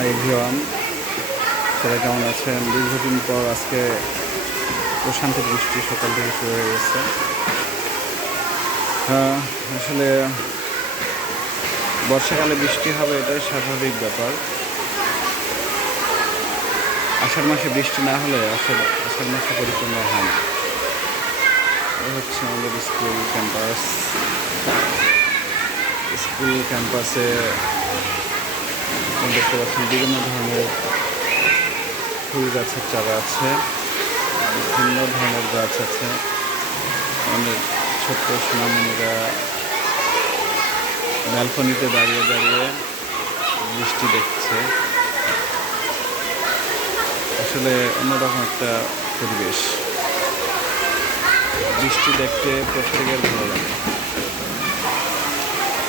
Hi everyone, সবাই কেমন আছেন? দীর্ঘদিন পর আজকে প্রশান্তি বৃষ্টি সকাল থেকে শুরু হয়ে গেছে। আসলে বর্ষাকালে বৃষ্টি হবে এটাই স্বাভাবিক ব্যাপার। আষাঢ় মাসে বৃষ্টি না হলে আষাঢ় মাসে পরিপূর্ণ হয় না। এটা হচ্ছে আমাদের স্কুল ক্যাম্পাস। স্কুল ক্যাম্পাসে দেখতে পাচ্ছেন বিভিন্ন ধরনের ফুল গাছের চারা আছে, বিভিন্ন ধরনের গাছ আছে। আমাদের ছোট্ট সোনামণিরা ব্যালকনিতে দাঁড়িয়ে দাঁড়িয়ে বৃষ্টি দেখছে। আসলে অন্যরকম একটা পরিবেশ, বৃষ্টি দেখতে প্রত্যেকের ভালো লাগে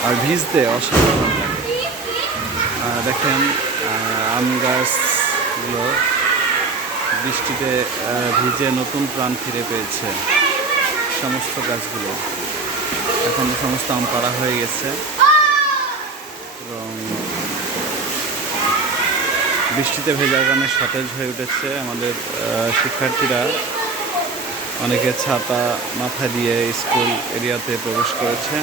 আর ভিজতে অসাধারণ লাগে। দেখেন আম গাছগুলো বৃষ্টিতে ভিজে নতুন প্রাণ ফিরে পেয়েছে। সমস্ত গাছগুলো এখন সমস্ত আম পাড়া হয়ে গেছে এবং বৃষ্টিতে ভেজার কারণে সতেজ হয়ে উঠেছে। আমাদের শিক্ষার্থীরা অনেকে ছাতা মাথা দিয়ে স্কুল এরিয়াতে প্রবেশ করেছে।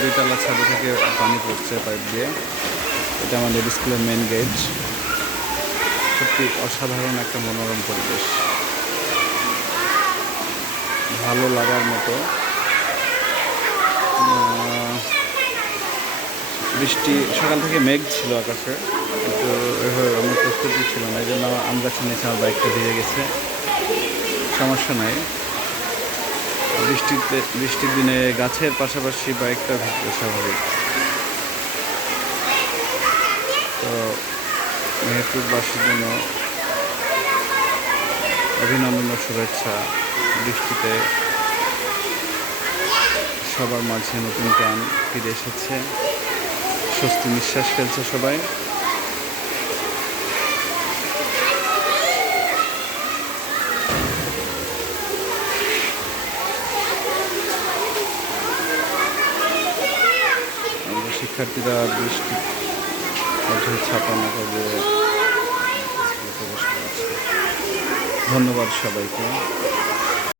দুইতলা ছাদে থেকে পানি পড়ছে পাইপ দিয়ে। এটা আমাদের স্কুলের মেন গেট। সত্যি অসাধারণ একটা মনোরম পরিবেশ, ভালো লাগার মতো। বৃষ্টি সকাল থেকে মেঘ ছিল আকাশে, কিন্তু এভাবে আমার প্রস্তুতি ছিল না, এই জন্য আম গাছের নিচে আমার বাইকটা ভিজে গেছে। সমস্যা নাই, বৃষ্টির দিনে গাছের পাশাপাশি বাইকটা ভিজতে স্বাভাবিক। তো মেহেরপুরবাসীর জন্য অভিনন্দন ও শুভেচ্ছা। বৃষ্টিতে সবার মাঝে নতুন প্রাণ ফিরে এসেছে, স্বস্তি নিঃশ্বাস ফেলছে সবাই। আমাদের শিক্ষার্থীরা বৃষ্টি মধ্যে ছাতা মাথা দিয়ে প্রবেশ করেছে। ধন্যবাদ সবাইকে।